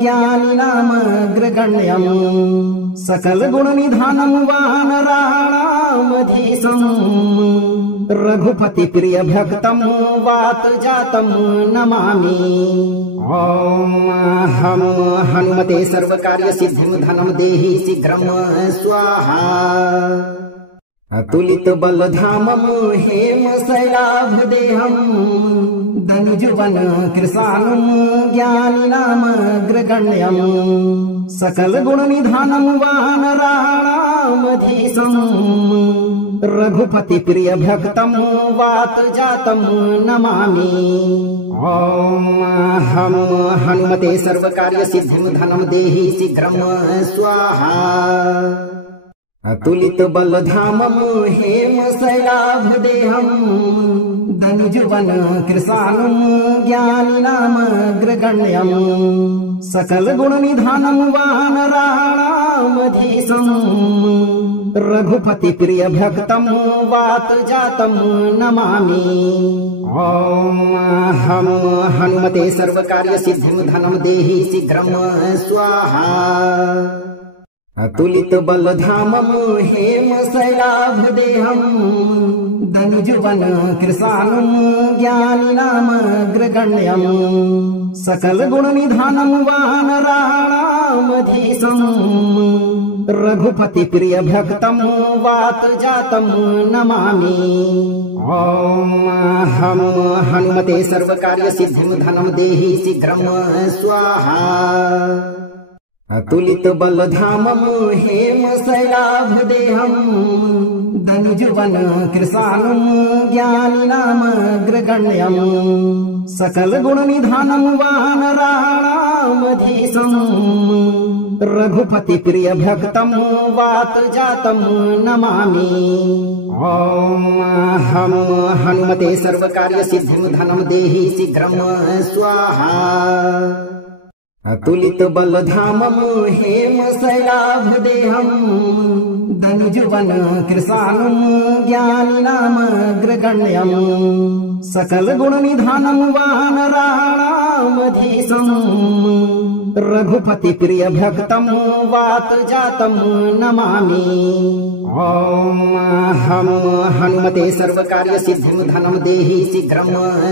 ज्ञानिनामग्रगण्यं सकल गुण निधानं वानराणामधीशं रघुपति प्रिय भक्तं वात जातं नमामि। ओम हम हनुमते सर्वकार्य सिद्धिं धनं देहि शीघ्रं स्वाहा। अतुलित बलधामं हेम शैलाभदेहं धनुजुवन कृशानं ज्ञानिनामग्रगण्यं सकल गुण निधानं वानराणामधीशं रघुपति प्रिय भक्तं वात जातं नमामि। ओम हम हनुमते सर्वकार्य सिद्धिं धनं देहि शीघ्रं स्वाहा। अतुलित बलधामं हेम शैलाभदेहं धनुजुवन कृशानं ज्ञानिनामग्रगण्यं सकल गुण निधानं वानराणामधीशं रघुपति प्रिय भक्तम वात जातम नमामि। ओम हम हनुमते सर्वकार्य सिद्धिं धनं देहि शीघ्रं स्वाहा। अतुलित बलधामं हेम शैलाभदेहं धनुजुवन कृशानं ज्ञानिनामग्रगण्यं सकल गुण निधानं वानराणामधीशं रघुपति प्रिय भक्तं वात जातं नमामि। ओम हम हनुमते सर्वकार्य सिद्धिं धनं देहि शीघ्रं स्वाहा। अतुलित बलधामं हेम शैलाभदेहं धनुजुवन कृशानं ज्ञानिनामग्रगण्यं सकल गुण निधानं वानराणामधीशं रघुपति प्रिय भक्तं वात जातं नमामि। ओम हम हनुमते सर्वकार्य सिद्धिं धनं देहि शीघ्रं स्वाहा। अतुलित बलधामं हेम शैलाभदेहं धनुजुवन कृशानं ज्ञानिनामग्रगण्यं सकल गुण निधानं वानराणामधीशं रघुपति प्रिय भक्तं वात जातं नमामि। ओम हम हनुमते सर्वकार्य सिद्धिं धनं देहि शीघ्रं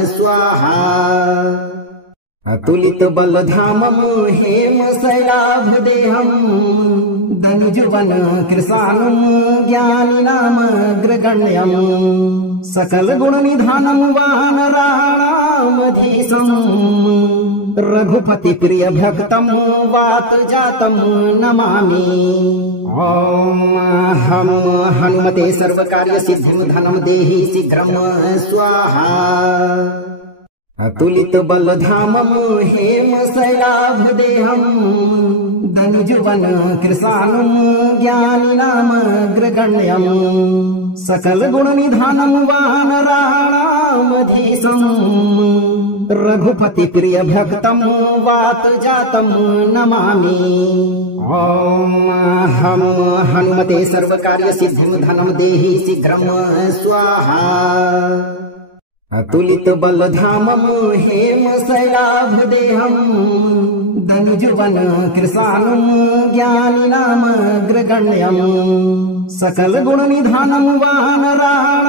स्वाहा। अतुलित बलधामं हेम शैलाभदेहं धनुजुवन कृशानं ज्ञानिनामग्रगण्यं सकल गुण निधानं वानराणामधीशं रघुपति प्रिय भक्तं वात जातं नमामि। ओम हम हनुमते सर्वकार्य सिद्धिं धनं देहि शीघ्रं स्वाहा। अतुलित बलधामं हेम शैलाभदेहं धनुजुवन कृशानं ज्ञानिनामग्रगण्यं सकल गुण निधानं वानराणामधीशं रघुपति प्रिय भक्तं वात जातं नमामि। ओम हम हनुमते सर्वकार्य सिद्धिं धनं देहि शीघ्रं स्वाहा। अतुलित बलधामं हेम शैलाभदेहं धनुजुवन कृशानं ज्ञानिनामग्रगण्यं सकल गुण निधानं वानराणामधीशं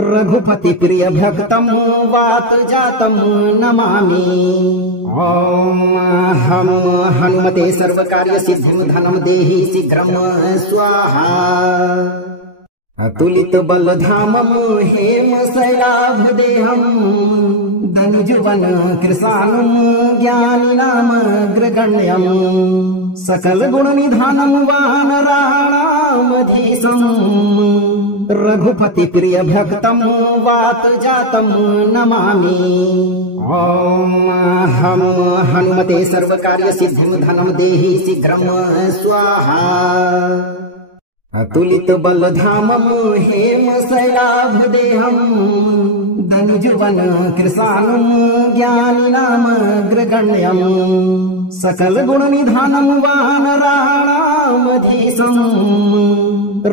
रघुपति प्रिय भक्तं वात जातं नमामि। ओम हम हनुमते सर्वकार्य सिद्धिं धनं देहि शीघ्रं स्वाहा। अतुलित बलधामं हेम शैलाभदेहं धनुजुवन कृशानं ज्ञानिनामग्रगण्यं सकल गुण निधानं वानराणामधीशं रघुपति प्रिय भक्तं वात जातं नमामि। ओम हम हनुमते सर्वकार्य सिद्धिं धनं देहि शीघ्रं स्वाहा। अतुलित बलधामं हेम शैलाभदेहं धनुजुवन कृशानं ज्ञानिनामग्रगण्यं सकल गुण निधानं वानराणामधीशं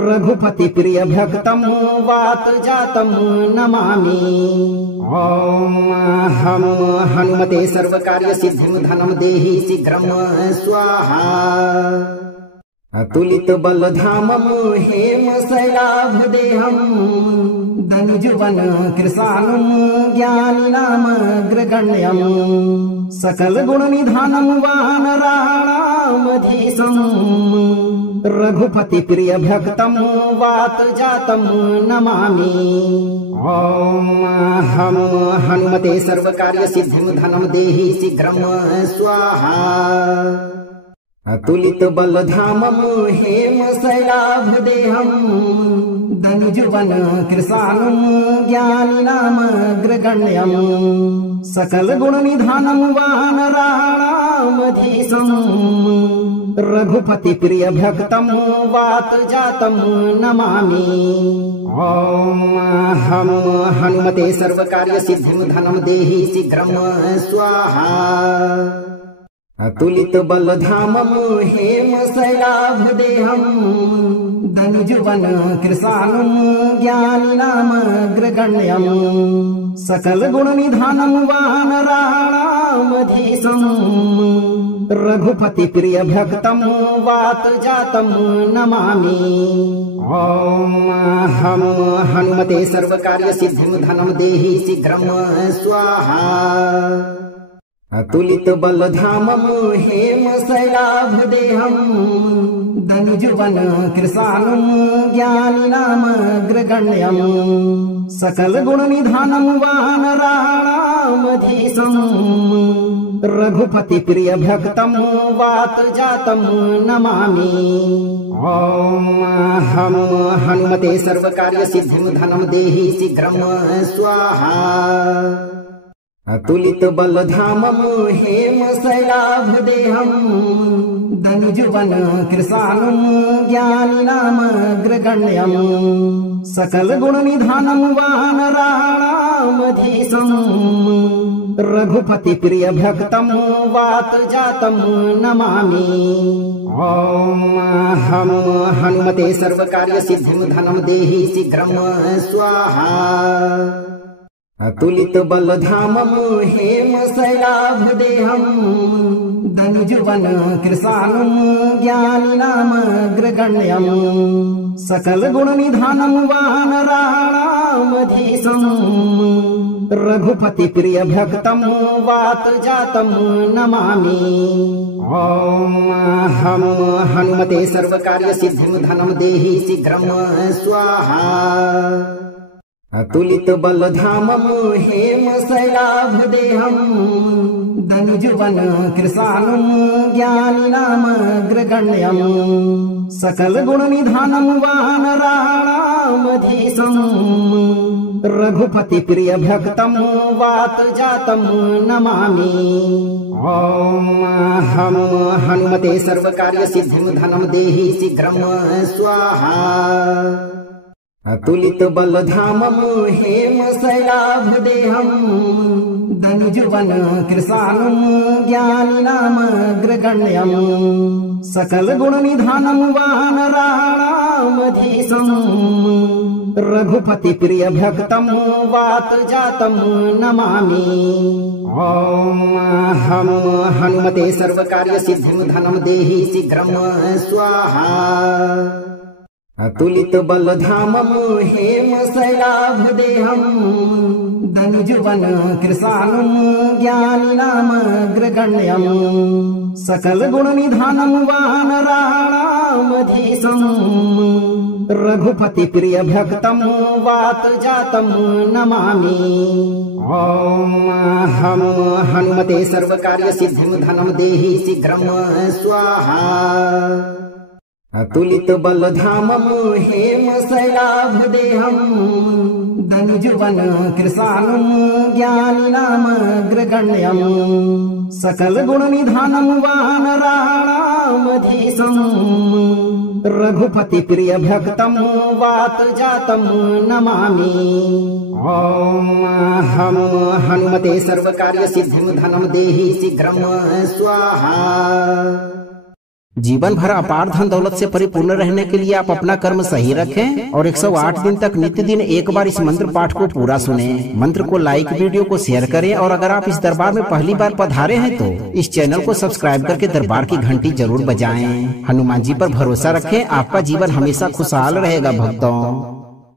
रघुपति प्रिय भक्तं वात जातं नमामि। ओम हम हनुमते सर्वकार्य सिद्धिं धनं देहि शीघ्रं स्वाहा। अतुलित बलधामं हेम शैलाभदेहं धनुजुवन कृशानं ज्ञानिनामग्रगण्यं सकल गुण निधानं वानराणामधीशं रघुपति प्रिय भक्तं वात जातं नमामि। ओम हम हनुमते सर्वकार्य सिद्धिं धनं देहि शीघ्रं स्वाहा। अतुलित बलधामं हेम शैलाभदेहं धनुजुवन कृशानं ज्ञानिनामग्रगण्यं सकल गुण निधानं वानराणामधीशं रघुपति प्रिय भक्तं वात जातं नमामि। ओम हम हनुमते सर्वकार्य सिद्धिं धनं देहि शीघ्रं स्वाहा। अतुलित बल धामम हेम शैलाभ देहम धनुजुवन कृशानुम ज्ञानी नाम अग्रगण्यम सकल गुण निधानम वानराणामधीशम रघुपति प्रिय भक्तम वात जातम नमामि। ओम हम हनुमते सर्वकार्य सिद्धिं धनम देहि शीघ्रम स्वाहा। अतुलित बल धामम हेम शैलाभ देहम धनुजुवन कृशानुम ज्ञानी नाम अग्रगण्यम सकल गुण निधानम वानराणामधीशम रघुपति प्रिय भक्तम वात जातम नमामि। ओम हम हनुमते सर्वकार्य सिद्धिं धनम देहि शीघ्रम स्वाहा। अतुलित बल धामम हेम शैलाभ देहम धनुजुवन कृशानुम ज्ञानी नाम अग्रगण्यम सकल गुण निधानम वानराणामधीशम रघुपति प्रिय भक्तम वात जातम नमामि। ओम हम हनुमते सर्वकार्य सिद्धिं धनम देहि शीघ्रम स्वाहा। अतुलित बल धामम हेम शैलाभ देहम धनुजुवन कृशानुम ज्ञानी नाम अग्रगण्यम सकल गुण निधानम वानराणामधीशम रघुपति प्रिय भक्तम वात जातम नमामि। ओम हम हनुमते सर्वकार्य सिद्धिं धनम देहि शीघ्रम स्वाहा। अतुलित बल धामम हेम शैलाभ देहम धनुजुवन कृशानुम ज्ञानी नाम अग्रगण्यम सकल गुण निधानम वानराणामधीशम रघुपति प्रिय भक्तम वात जातम नमामि। ओम हम हनुमते सर्वकार्य सिद्धिं धनम देहि शीघ्रम स्वाहा। अतुलित बल धामम हेम शैलाभ देहम धनुजुवन कृशानुम ज्ञानी नाम अग्रगण्यम सकल गुण निधानम वानराणामधीशम रघुपति प्रिय भक्तम वात जातम नमामि। ओम हम हनुमते सर्वकार्य सिद्धिं धनम देहि शीघ्रम स्वाहा। अतुलित बल धामम हेम शैलाभ देहम धनुजुवन कृशानुम ज्ञानी नाम अग्रगण्यम सकल गुण निधानम वानराणामधीशम रघुपति प्रिय भक्तम वात जातम नमामि। ओम हम हनुमते सर्वकार्य सिद्धिं धनम देहि शीघ्रम स्वाहा। अतुलित बल धामम हेम शैलाभ देहम धनुजुवन कृशानुम ज्ञानी नाम अग्रगण्यम सकल गुण निधानम वानराणामधीशम रघुपति प्रिय भक्तम वात जातम नमामि। ओम हम हनुमते सर्वकार्य सिद्धिं धनम देहि शीघ्रम स्वाहा। जीवन भर अपार धन दौलत से परिपूर्ण रहने के लिए आप अपना कर्म सही रखें और 108 दिन तक नित्य दिन एक बार इस मंत्र पाठ को पूरा सुने। मंत्र को लाइक, वीडियो को शेयर करें और अगर आप इस दरबार में पहली बार पधारे हैं तो इस चैनल को सब्सक्राइब करके दरबार की घंटी जरूर बजाएं। हनुमान जी पर भरोसा रखें, आपका जीवन हमेशा खुशहाल रहेगा भक्तों।